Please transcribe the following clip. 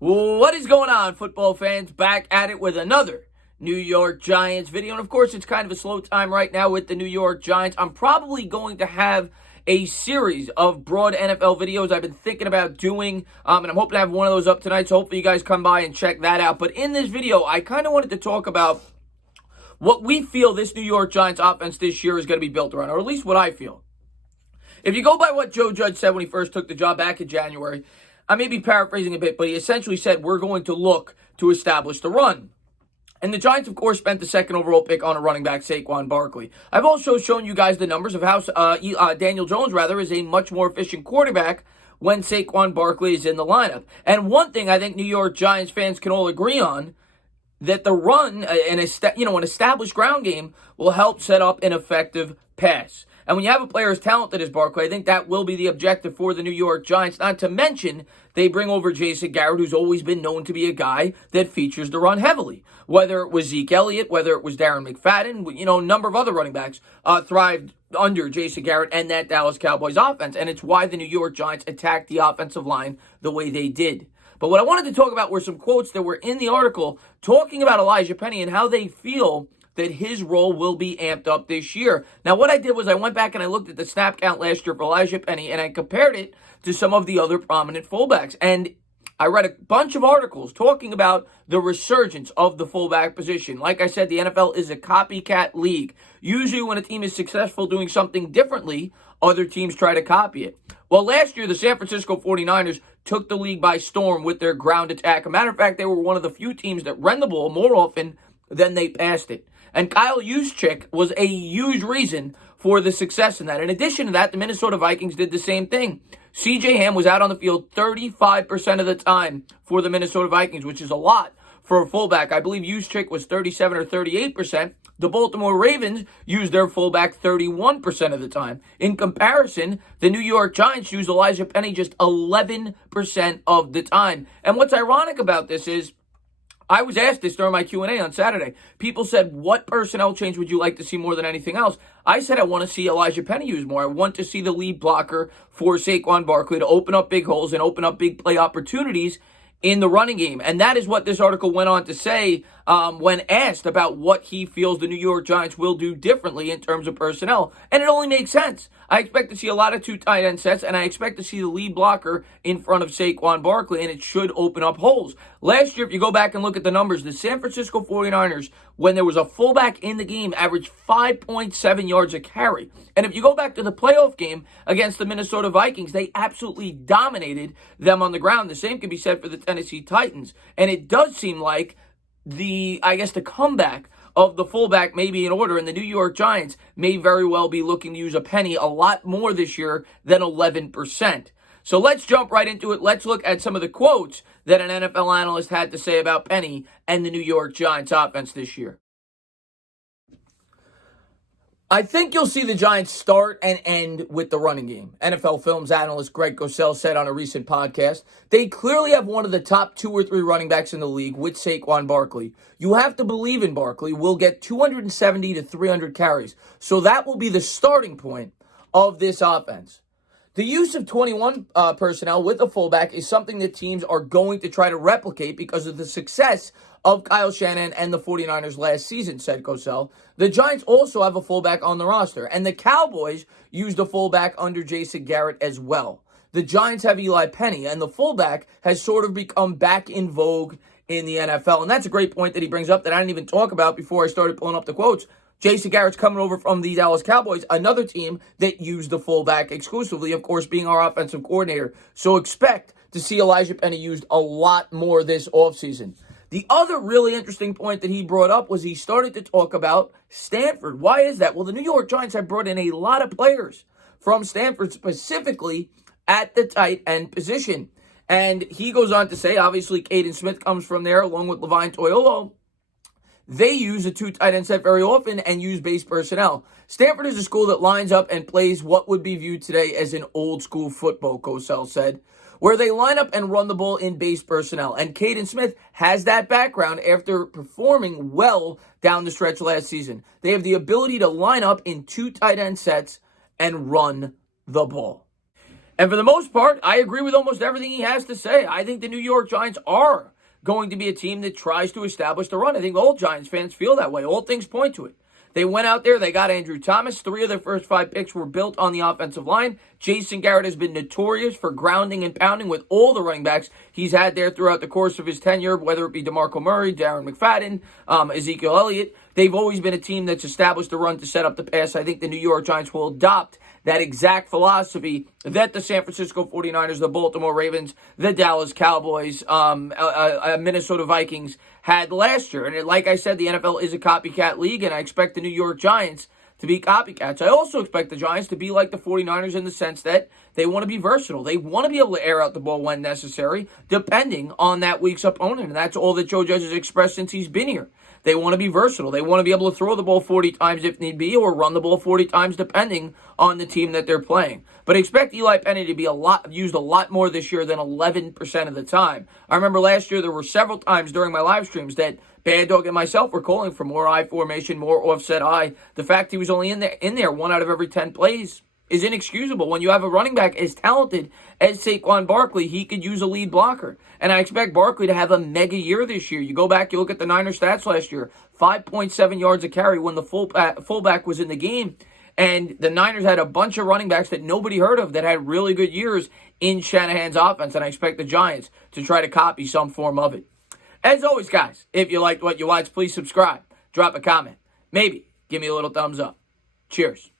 What is going on, football fans? Back at it with another New York Giants video. And of course, it's kind of a slow time right now with the New York Giants. I'm probably going to have a series of broad NFL videos I've been thinking about doing, and I'm hoping to have one of those up tonight, so hopefully you guys come by and check that out. But in this video, I kind of wanted to talk about what we feel this New York Giants offense this year is going to be built around, or at least what I feel. If you go by what Joe Judge said when he first took the job back in January, I may be paraphrasing a bit, but he essentially said we're going to look to establish the run. And the Giants, of course, spent the second overall pick on a running back, Saquon Barkley. I've also shown you guys the numbers of how Daniel Jones, is a much more efficient quarterback when Saquon Barkley is in the lineup. And one thing I think New York Giants fans can all agree on, that the run, an established ground game, will help set up an effective pass. And when you have a player as talented as Barkley, I think that will be the objective for the New York Giants. Not to mention, they bring over Jason Garrett, who's always been known to be a guy that features the run heavily. Whether it was Zeke Elliott, whether it was Darren McFadden, a number of other running backs thrived under Jason Garrett and that Dallas Cowboys offense. And it's why the New York Giants attacked the offensive line the way they did. But what I wanted to talk about were some quotes that were in the article talking about Eli Penny and how they feel that his role will be amped up this year. Now, what I did was I went back and I looked at the snap count last year for Eli Penny, and I compared it to some of the other prominent fullbacks. And I read a bunch of articles talking about the resurgence of the fullback position. Like I said, the NFL is a copycat league. Usually when a team is successful doing something differently, other teams try to copy it. Well, last year, the San Francisco 49ers took the league by storm with their ground attack. As a matter of fact, they were one of the few teams that ran the ball more often than they passed it. And Kyle Shanahan was a huge reason for the success in that. In addition to that, the Minnesota Vikings did the same thing. C.J. Ham was out on the field 35% of the time for the Minnesota Vikings, which is a lot for a fullback. I believe Juszczyk was 37 or 38%. The Baltimore Ravens used their fullback 31% of the time. In comparison, the New York Giants used Eli Penny just 11% of the time. And what's ironic about this is, I was asked this during my Q&A on Saturday. People said, what personnel change would you like to see more than anything else? I said I want to see Eli Penny used more. I want to see the lead blocker for Saquon Barkley to open up big holes and open up big play opportunities in the running game. And that is what this article went on to say when asked about what he feels the New York Giants will do differently in terms of personnel. And it only makes sense. I expect to see a lot of two tight end sets, and I expect to see the lead blocker in front of Saquon Barkley, and it should open up holes. Last year, if you go back and look at the numbers, the San Francisco 49ers, when there was a fullback in the game, averaged 5.7 yards a carry. And if you go back to the playoff game against the Minnesota Vikings, they absolutely dominated them on the ground. The same can be said for the Tennessee Titans. And it does seem like the comeback of the fullback may be in order, and the New York Giants may very well be looking to use a penny a lot more this year than 11%. So let's jump right into it. Let's look at some of the quotes that an NFL analyst had to say about Penny and the New York Giants offense this year. I think you'll see the Giants start and end with the running game. NFL Films analyst Greg Cosell said on a recent podcast, they clearly have one of the top 2 or 3 running backs in the league with Saquon Barkley. You have to believe in Barkley. Will get 270 to 300 carries. So that will be the starting point of this offense. The use of 21 personnel with a fullback is something that teams are going to try to replicate because of the success of Kyle Shanahan and the 49ers last season, said Cosell. The Giants also have a fullback on the roster, and the Cowboys used a fullback under Jason Garrett as well. The Giants have Eli Penny, and the fullback has sort of become back in vogue in the NFL. And that's a great point that he brings up that I didn't even talk about before I started pulling up the quotes. Jason Garrett's coming over from the Dallas Cowboys, another team that used the fullback exclusively, of course, being our offensive coordinator. So expect to see Eli Penny used a lot more this offseason. The other really interesting point that he brought up was he started to talk about Stanford. Why is that? Well, the New York Giants have brought in a lot of players from Stanford, specifically at the tight end position. And he goes on to say, obviously, Caden Smith comes from there, along with Levine Toilolo. They use a 2 tight end set very often and use base personnel. Stanford is a school that lines up and plays what would be viewed today as an old school football, Cosell said, where they line up and run the ball in base personnel. And Caden Smith has that background after performing well down the stretch last season. They have the ability to line up in 2 tight end sets and run the ball. And for the most part, I agree with almost everything he has to say. I think the New York Giants are going to be a team that tries to establish the run. I think all Giants fans feel that way. All things point to it. They went out there, they got Andrew Thomas. 3 of their first 5 picks were built on the offensive line. Jason Garrett has been notorious for grounding and pounding with all the running backs he's had there throughout the course of his tenure, whether it be DeMarco Murray, Darren McFadden, Ezekiel Elliott. They've always been a team that's established the run to set up the pass. I think the New York Giants will adopt that exact philosophy that the San Francisco 49ers, the Baltimore Ravens, the Dallas Cowboys, Minnesota Vikings had last year. And like I said, the NFL is a copycat league, and I expect the New York Giants to be copycats. I also expect the Giants to be like the 49ers in the sense that they want to be versatile. They want to be able to air out the ball when necessary, depending on that week's opponent. And that's all that Joe Judge has expressed since he's been here. They want to be versatile. They want to be able to throw the ball 40 times if need be, or run the ball 40 times depending on the team that they're playing. But expect Eli Penny to be used a lot more this year than 11% of the time. I remember last year there were several times during my live streams that Bad Dog and myself were calling for more I formation, more offset I. The fact he was only in there 1 out of every 10 plays is inexcusable. When you have a running back as talented as Saquon Barkley, he could use a lead blocker. And I expect Barkley to have a mega year this year. You go back, you look at the Niners stats last year, 5.7 yards a carry when the fullback was in the game. And the Niners had a bunch of running backs that nobody heard of that had really good years in Shanahan's offense. And I expect the Giants to try to copy some form of it. As always, guys, if you liked what you watched, please subscribe. Drop a comment. Maybe give me a little thumbs up. Cheers.